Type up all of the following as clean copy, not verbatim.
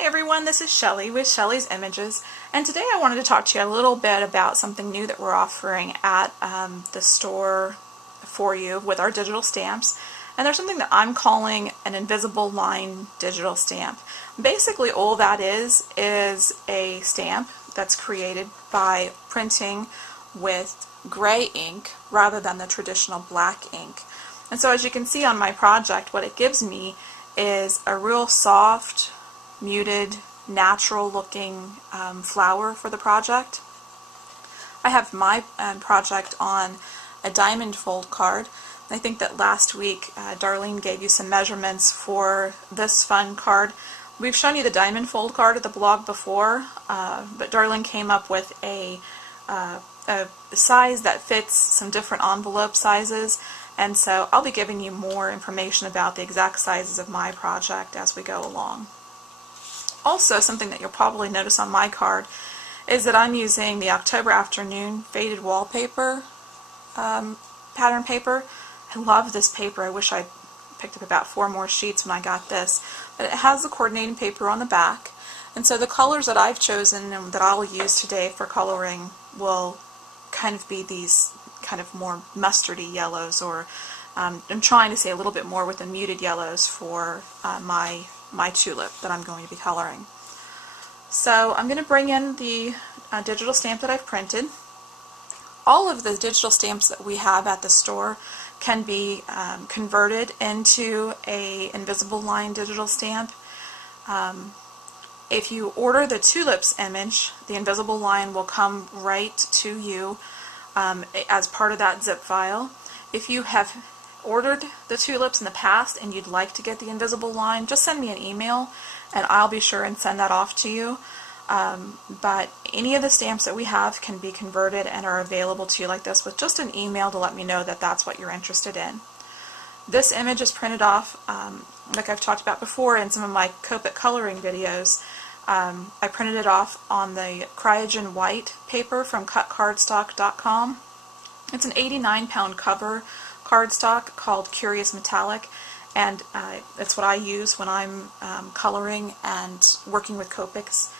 Hi everyone, this is Shelly with Shelly's Images, and today I wanted to talk to you a little bit about something new that we're offering at the store for you with our digital stamps. And there's something that I'm calling an invisible line digital stamp. Basically all that is a stamp that's created by printing with gray ink rather than the traditional black ink. And so as you can see on my project, what it gives me is a real soft, muted, natural looking flower for the project. I have my project on a diamond fold card. I think that last week Darlene gave you some measurements for this fun card. We've shown you the diamond fold card at the blog before, but Darlene came up with a size that fits some different envelope sizes, and so I'll be giving you more information about the exact sizes of my project as we go along. Also, something that you'll probably notice on my card is that I'm using the October Afternoon faded wallpaper pattern paper. I love this paper. I wish I picked up about 4 more sheets when I got this. But it has the coordinating paper on the back, and so the colors that I've chosen and that I'll use today for coloring will kind of be these kind of more mustardy yellows, or I'm trying to say a little bit more with the muted yellows for my tulip that I'm going to be coloring. So I'm going to bring in the digital stamp that I've printed. All of the digital stamps that we have at the store can be converted into a invisible line digital stamp. If you order the Tulips image, the invisible line will come right to you as part of that zip file. If you have ordered the Tulips in the past and you'd like to get the invisible line, just send me an email and I'll be sure and send that off to you. But any of the stamps that we have can be converted and are available to you like this with just an email to let me know that that's what you're interested in. This image is printed off, like I've talked about before in some of my Copic coloring videos. I printed it off on the Cryogen White paper from cutcardstock.com. It's an 89-pound cover cardstock called Curious Metallic, and it's what I use when I'm coloring and working with Copics.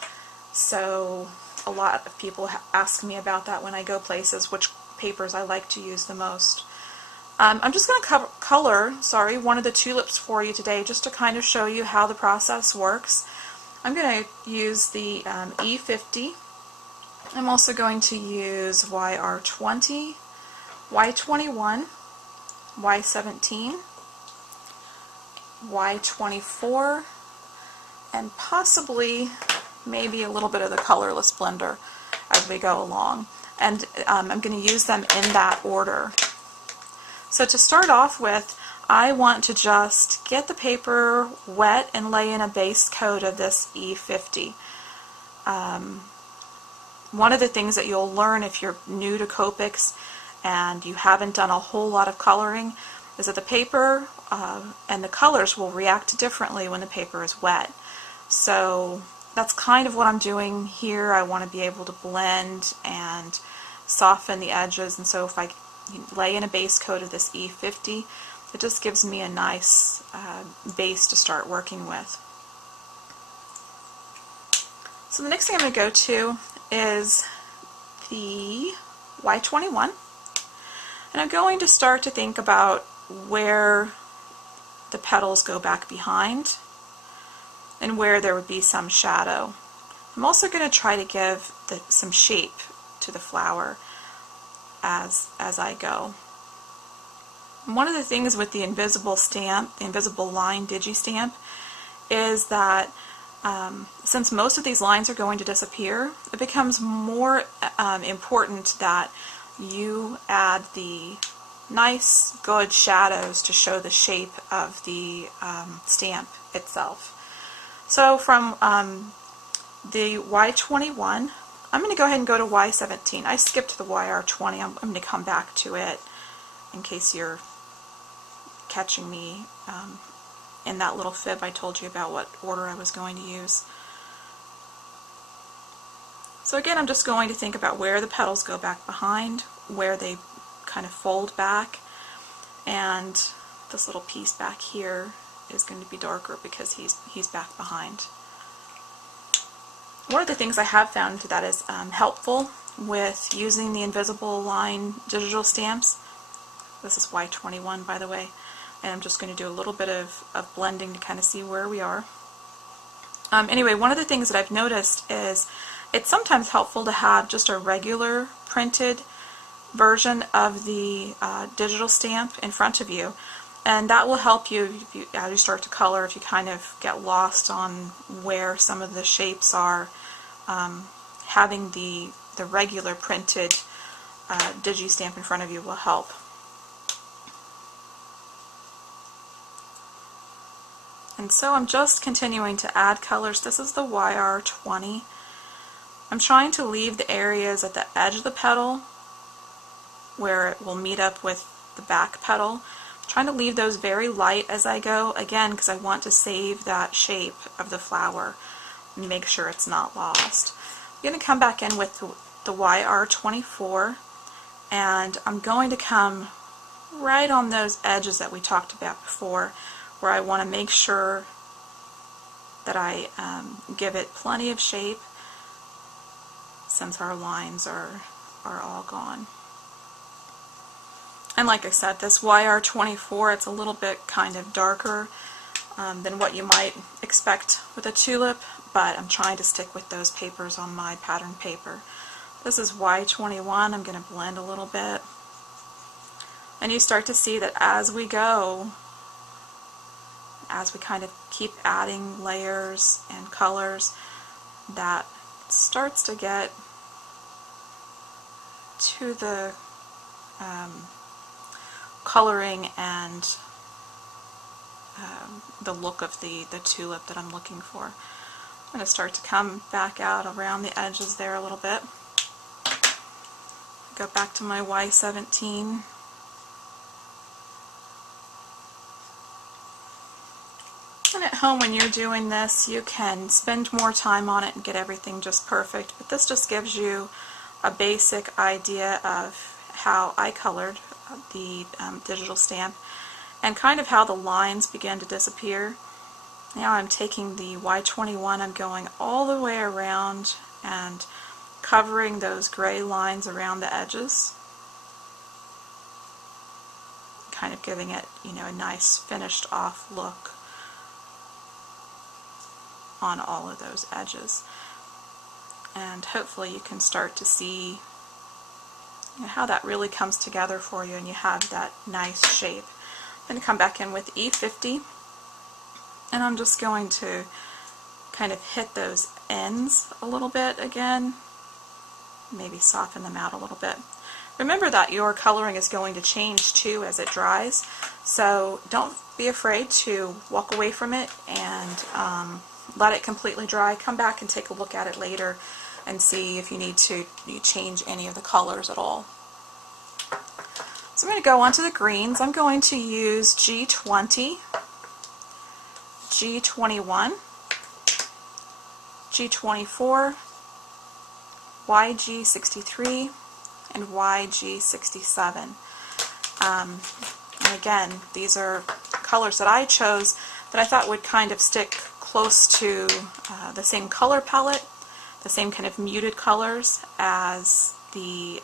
So a lot of people ask me about that when I go places, which papers I like to use the most. I'm just going to color one of the tulips for you today, just to kind of show you how the process works. I'm going to use the E50. I'm also going to use YR20, Y21, Y17, Y24, and possibly maybe a little bit of the colorless blender as we go along. And I'm going to use them in that order. So to start off with, I want to just get the paper wet and lay in a base coat of this E50. One of the things that you'll learn if you're new to Copics and you haven't done a whole lot of coloring is that the paper and the colors will react differently when the paper is wet. So that's kind of what I'm doing here. I want to be able to blend and soften the edges, and so if I lay in a base coat of this E50, it just gives me a nice base to start working with. So the next thing I'm going to go to is the Y21. And I'm going to start to think about where the petals go back behind and where there would be some shadow. I'm also going to try to give some shape to the flower as I go. And one of the things with the invisible stamp, the invisible line digi stamp, is that since most of these lines are going to disappear, it becomes more important that you add the nice, good shadows to show the shape of the stamp itself. So from the Y21, I'm going to go ahead and go to Y17. I skipped the YR20. I'm going to come back to it in case you're catching me in that little fib I told you about what order I was going to use. So again, I'm just going to think about where the petals go back behind, where they kind of fold back, and this little piece back here is going to be darker because he's back behind. One of the things I have found that is helpful with using the invisible line digital stamps, this is Y21 by the way, and I'm just going to do a little bit of blending to kind of see where we are. Anyway, one of the things that I've noticed is it's sometimes helpful to have just a regular printed version of the digital stamp in front of you, and that will help you, as you start to color, if you kind of get lost on where some of the shapes are. Having the regular printed Digi stamp in front of you will help. And so I'm just continuing to add colors. This is the YR20. I'm trying to leave the areas at the edge of the petal where it will meet up with the back petal. I'm trying to leave those very light as I go, again, because I want to save that shape of the flower and make sure it's not lost. I'm going to come back in with the YR24, and I'm going to come right on those edges that we talked about before, where I want to make sure that I give it plenty of shape since our lines are all gone. And like I said, this YR24, it's a little bit kind of darker than what you might expect with a tulip, but I'm trying to stick with those papers on my pattern paper. This is Y21. I'm going to blend a little bit. And you start to see that as we go, as we kind of keep adding layers and colors, that starts to get to the coloring and the look of the tulip that I'm looking for. I'm going to start to come back out around the edges there a little bit. Go back to my Y17. And at home when you're doing this, you can spend more time on it and get everything just perfect, but this just gives you a basic idea of how I colored the digital stamp and kind of how the lines began to disappear. Now I'm taking the Y21, I'm going all the way around and covering those gray lines around the edges, kind of giving it, you know, a nice finished off look on all of those edges. And hopefully you can start to see, you know, how that really comes together for you and you have that nice shape. I'm going to come back in with E50, and I'm just going to kind of hit those ends a little bit again, maybe soften them out a little bit. Remember that your coloring is going to change too as it dries, so don't be afraid to walk away from it and let it completely dry. Come back and take a look at it later and see if you need to change any of the colors at all. So I'm going to go on to the greens. I'm going to use G20, G21, G24, YG63, and YG67. And again, these are colors that I chose that I thought would kind of stick close to the same color palette, the same kind of muted colors as the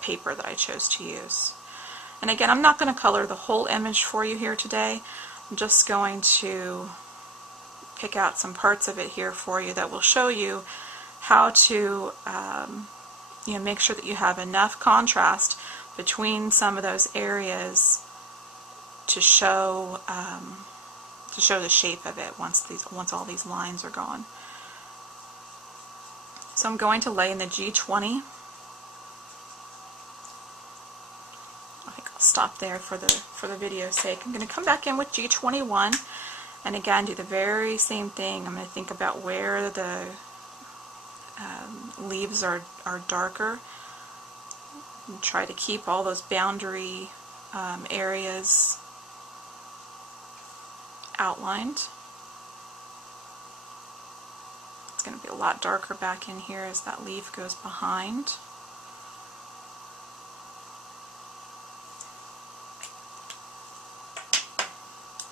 paper that I chose to use. And again, I'm not going to color the whole image for you here today. I'm just going to pick out some parts of it here for you that will show you how to you know, make sure that you have enough contrast between some of those areas to show the shape of it once all these lines are gone. So I'm going to lay in the G20. I think I'll stop there for the video's sake. I'm going to come back in with G21 and again do the very same thing. I'm going to think about where the leaves are darker and try to keep all those boundary areas outlined. It's going to be a lot darker back in here as that leaf goes behind.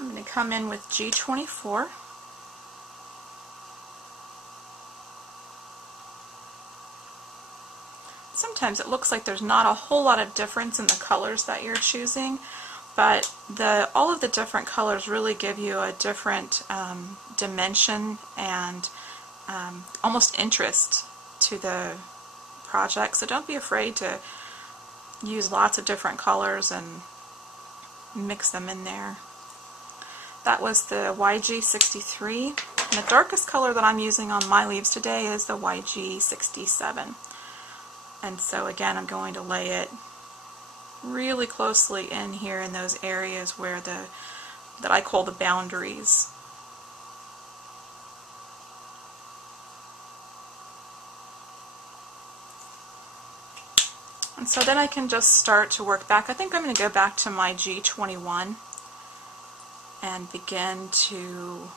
I'm going to come in with G24. sometimes it looks like there's not a whole lot of difference in the colors that you're choosing, but all of the different colors really give you a different dimension and almost interest to the project. So don't be afraid to use lots of different colors and mix them in there. That was the YG63. And the darkest color that I'm using on my leaves today is the YG67. And so again, I'm going to lay it really closely in here in those areas where that I call the boundaries. And so then I can just start to work back. I think I'm going to go back to my G21 and begin to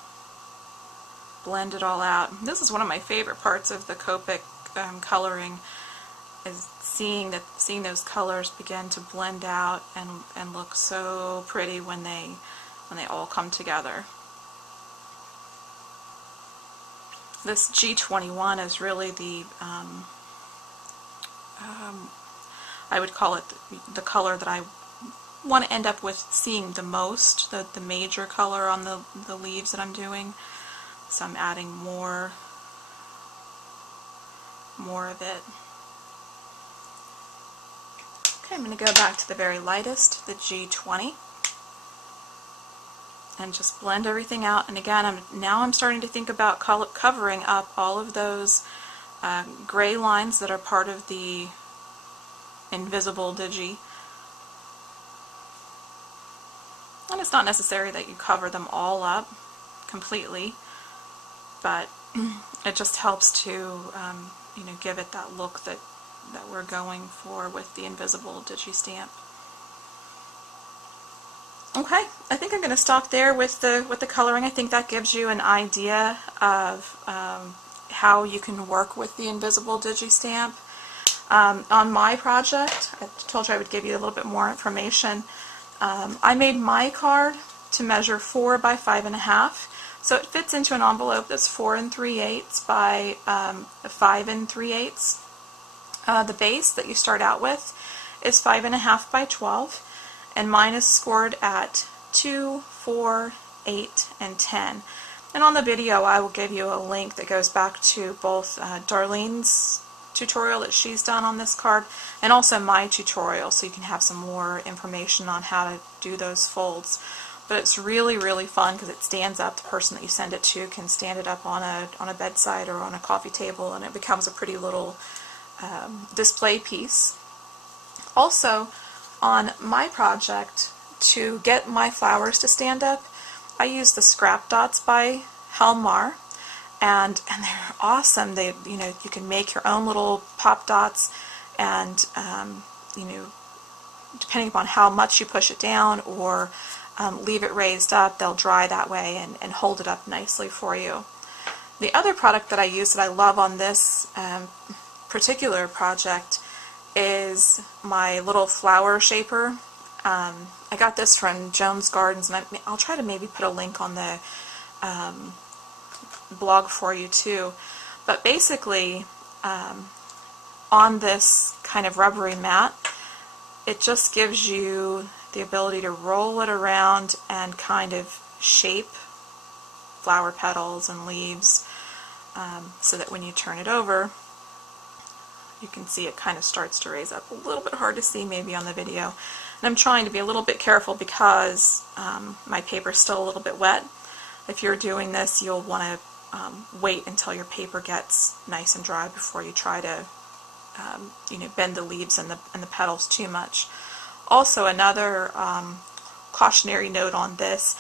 blend it all out. This is one of my favorite parts of the Copic coloring, is seeing those colors begin to blend out and look so pretty when they all come together. This G21 is really the I would call it the color that I want to end up with seeing the most, the major color on the leaves that I'm doing. So I'm adding more of it. Okay, I'm going to go back to the very lightest, the G20, and just blend everything out. And again, now I'm starting to think about covering up all of those gray lines that are part of the invisible Digi. And it's not necessary that you cover them all up completely, but it just helps to you know, give it that look that we're going for with the invisible Digi stamp. Okay, I think I'm going to stop there with the coloring. I think that gives you an idea of how you can work with the invisible Digi stamp. On my project, I told you I would give you a little bit more information. I made my card to measure 4 by 5.5, so it fits into an envelope that's 4 3/8 by 5 3/8. The base that you start out with is 5.5 by 12, and mine is scored at 2, 4, 8, and 10. And on the video I will give you a link that goes back to both Darlene's tutorial that she's done on this card and also my tutorial, so you can have some more information on how to do those folds. But it's really, really fun because it stands up. The person that you send it to can stand it up on a bedside or on a coffee table, and it becomes a pretty little display piece. Also, on my project, to get my flowers to stand up, I use the scrap dots by Helmar, and they're awesome. They, you know, you can make your own little pop dots, and you know, depending upon how much you push it down or leave it raised up, they'll dry that way and hold it up nicely for you. The other product that I use that I love on this particular project is my little flower shaper. I got this from Jones Gardens, and I'll try to maybe put a link on the blog for you too. But basically, on this kind of rubbery mat, it just gives you the ability to roll it around and kind of shape flower petals and leaves, so that when you turn it over, you can see it kind of starts to raise up. A little bit hard to see maybe on the video. And I'm trying to be a little bit careful because my paper's still a little bit wet. If you're doing this, you'll want to wait until your paper gets nice and dry before you try to you know, bend the leaves and the petals too much. Also, another cautionary note on this,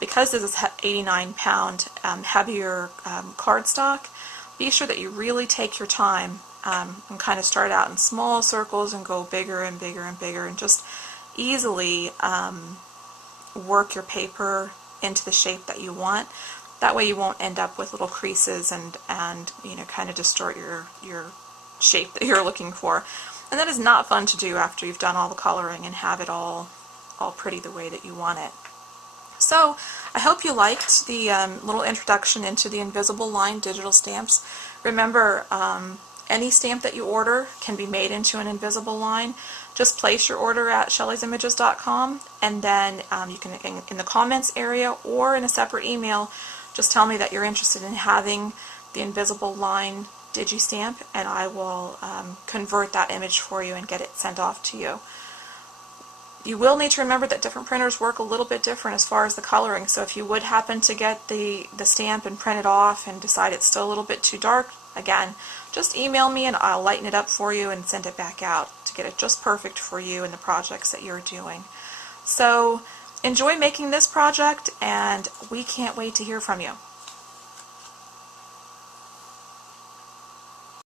because this is 89-pound heavier cardstock, be sure that you really take your time and kind of start out in small circles and go bigger and bigger and bigger, and just easily work your paper into the shape that you want. That way you won't end up with little creases and you know, kind of distort your shape that you're looking for. And that is not fun to do after you've done all the coloring and have it all pretty the way that you want it. So I hope you liked the little introduction into the invisible line digital stamps. Remember, Any stamp that you order can be made into an invisible line. Just place your order at shelleysimages.com, and then you can, in the comments area or in a separate email, just tell me that you're interested in having the invisible line Digi stamp, and I will convert that image for you and get it sent off to you. You will need to remember that different printers work a little bit different as far as the coloring, so if you would happen to get the stamp and print it off and decide it's still a little bit too dark, again, just email me and I'll lighten it up for you and send it back out to get it just perfect for you and the projects that you're doing. So enjoy making this project, and we can't wait to hear from you.